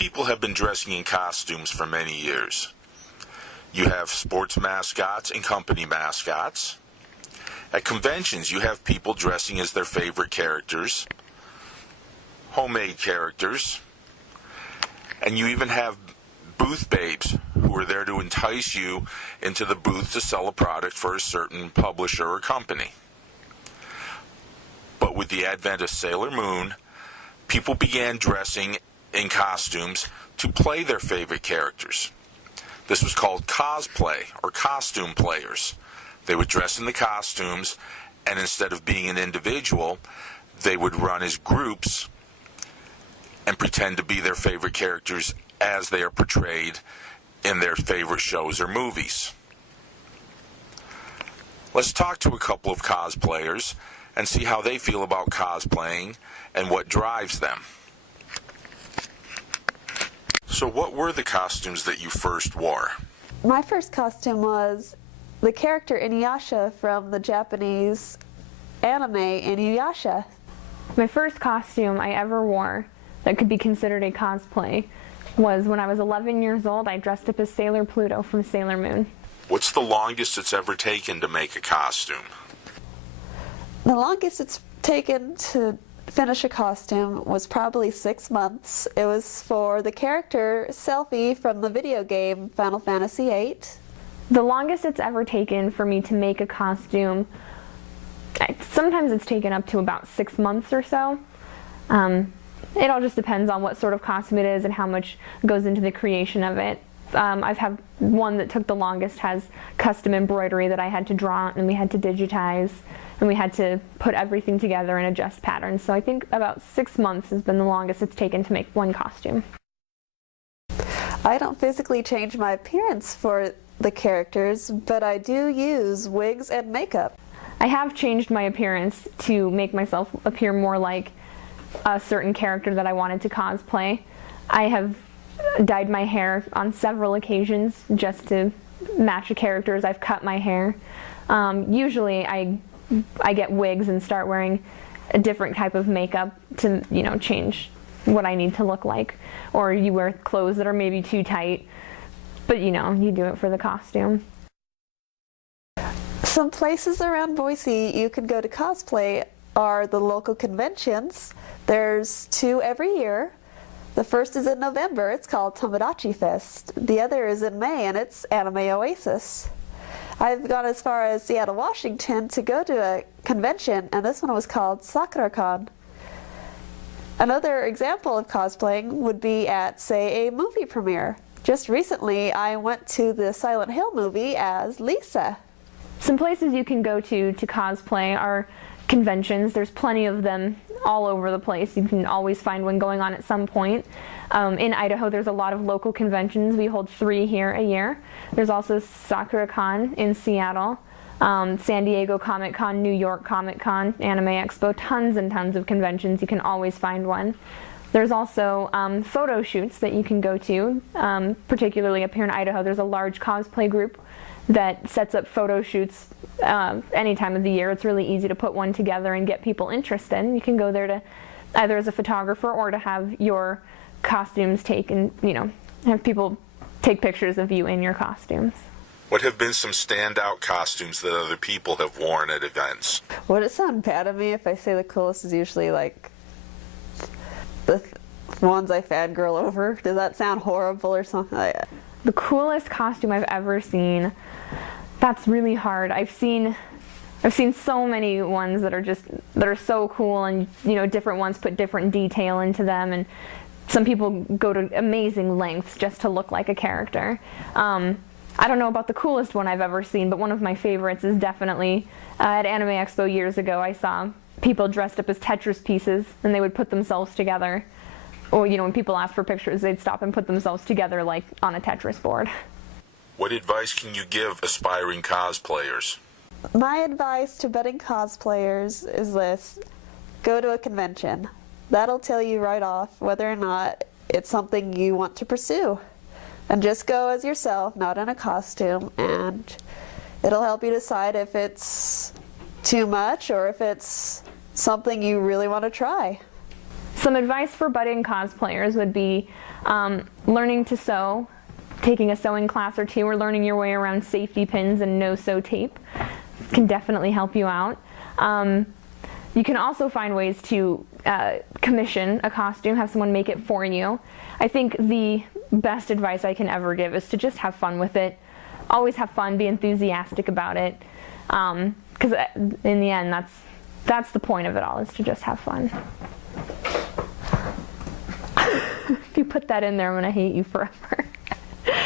people have been dressing in costumes for many years. You have sports mascots and company mascots. At conventions, you have people dressing as their favorite characters, homemade characters, and you even have booth babes who are there to entice you into the booth to sell a product for a certain publisher or company. But with the advent of Sailor Moon, people began dressing in costumes to play their favorite characters. This was called cosplay, or costume players. They would dress in the costumes, and instead of being an individual, they would run as groups and pretend to be their favorite characters as they are portrayed in their favorite shows or movies. Let's talk to a couple of cosplayers and see how they feel about cosplaying and what drives them. So what were the costumes that you first wore? My first costume was the character Inuyasha from the Japanese anime Inuyasha. My first costume I ever wore that could be considered a cosplay was when I was 11 years old. I dressed up as Sailor Pluto from Sailor Moon. What's the longest it's ever taken to make a costume? The longest it's taken to finish a costume was probably 6 months. It was for the character Selphie from the video game Final Fantasy VIII. The longest it's ever taken for me to make a costume, sometimes it's taken up to about 6 months or so. It all just depends on what sort of costume it is and how much goes into the creation of it. I've had one that took the longest, has custom embroidery that I had to draw and we had to digitize, and we had to put everything together and adjust patterns. So I think about 6 months has been the longest it's taken to make one costume. I don't physically change my appearance for the characters, but I do use wigs and makeup. I have changed my appearance to make myself appear more like a certain character that I wanted to cosplay. I have dyed my hair on several occasions just to match a character as I've cut my hair. Usually I get wigs and start wearing a different type of makeup to, change what I need to look like. Or you wear clothes that are maybe too tight, but you do it for the costume. Some places around Boise you can go to cosplay are the local conventions. There's 2 every year. The first is in November. It's called Tomodachi Fest. The other is in May, and it's Anime Oasis. I've gone as far as Seattle, Washington to go to a convention, and this one was called SakuraCon. Another example of cosplaying would be at, say, a movie premiere. Just recently, I went to the Silent Hill movie as Lisa. Some places you can go to cosplay are conventions. There's plenty of them all over the place. You can always find one going on at some point. In Idaho, there's a lot of local conventions. We hold 3 here a year. There's also SakuraCon in Seattle, San Diego Comic-Con, New York Comic-Con, Anime Expo, tons and tons of conventions. You can always find one. There's also photo shoots that you can go to, particularly up here in Idaho. There's a large cosplay group that sets up photo shoots any time of the year. It's really easy to put one together and get people interested. You can go there to either as a photographer or to have your costumes taken, have people take pictures of you in your costumes. What have been some standout costumes that other people have worn at events? Would it sound bad of me if I say the coolest is usually like the ones I fangirl over? Does that sound horrible or something like that? The coolest costume I've ever seen, that's really hard. I've seen so many ones that are so cool, and different ones put different detail into them, and some people go to amazing lengths just to look like a character. I don't know about the coolest one I've ever seen, but one of my favorites is definitely at Anime Expo years ago. I saw people dressed up as Tetris pieces, and they would put themselves together. Or, when people ask for pictures, they'd stop and put themselves together like on a Tetris board. What advice can you give aspiring cosplayers? My advice to budding cosplayers is this: go to a convention. That'll tell you right off whether or not it's something you want to pursue. And just go as yourself, not in a costume, and it'll help you decide if it's too much or if it's something you really want to try. Some advice for budding cosplayers would be learning to sew, taking a sewing class or two, or learning your way around safety pins and no-sew tape can definitely help you out. You can also find ways to commission a costume, have someone make it for you. I think the best advice I can ever give is to just have fun with it. Always have fun, be enthusiastic about it, because in the end, that's the point of it all, is to just have fun. If you put that in there, I'm gonna hate you forever.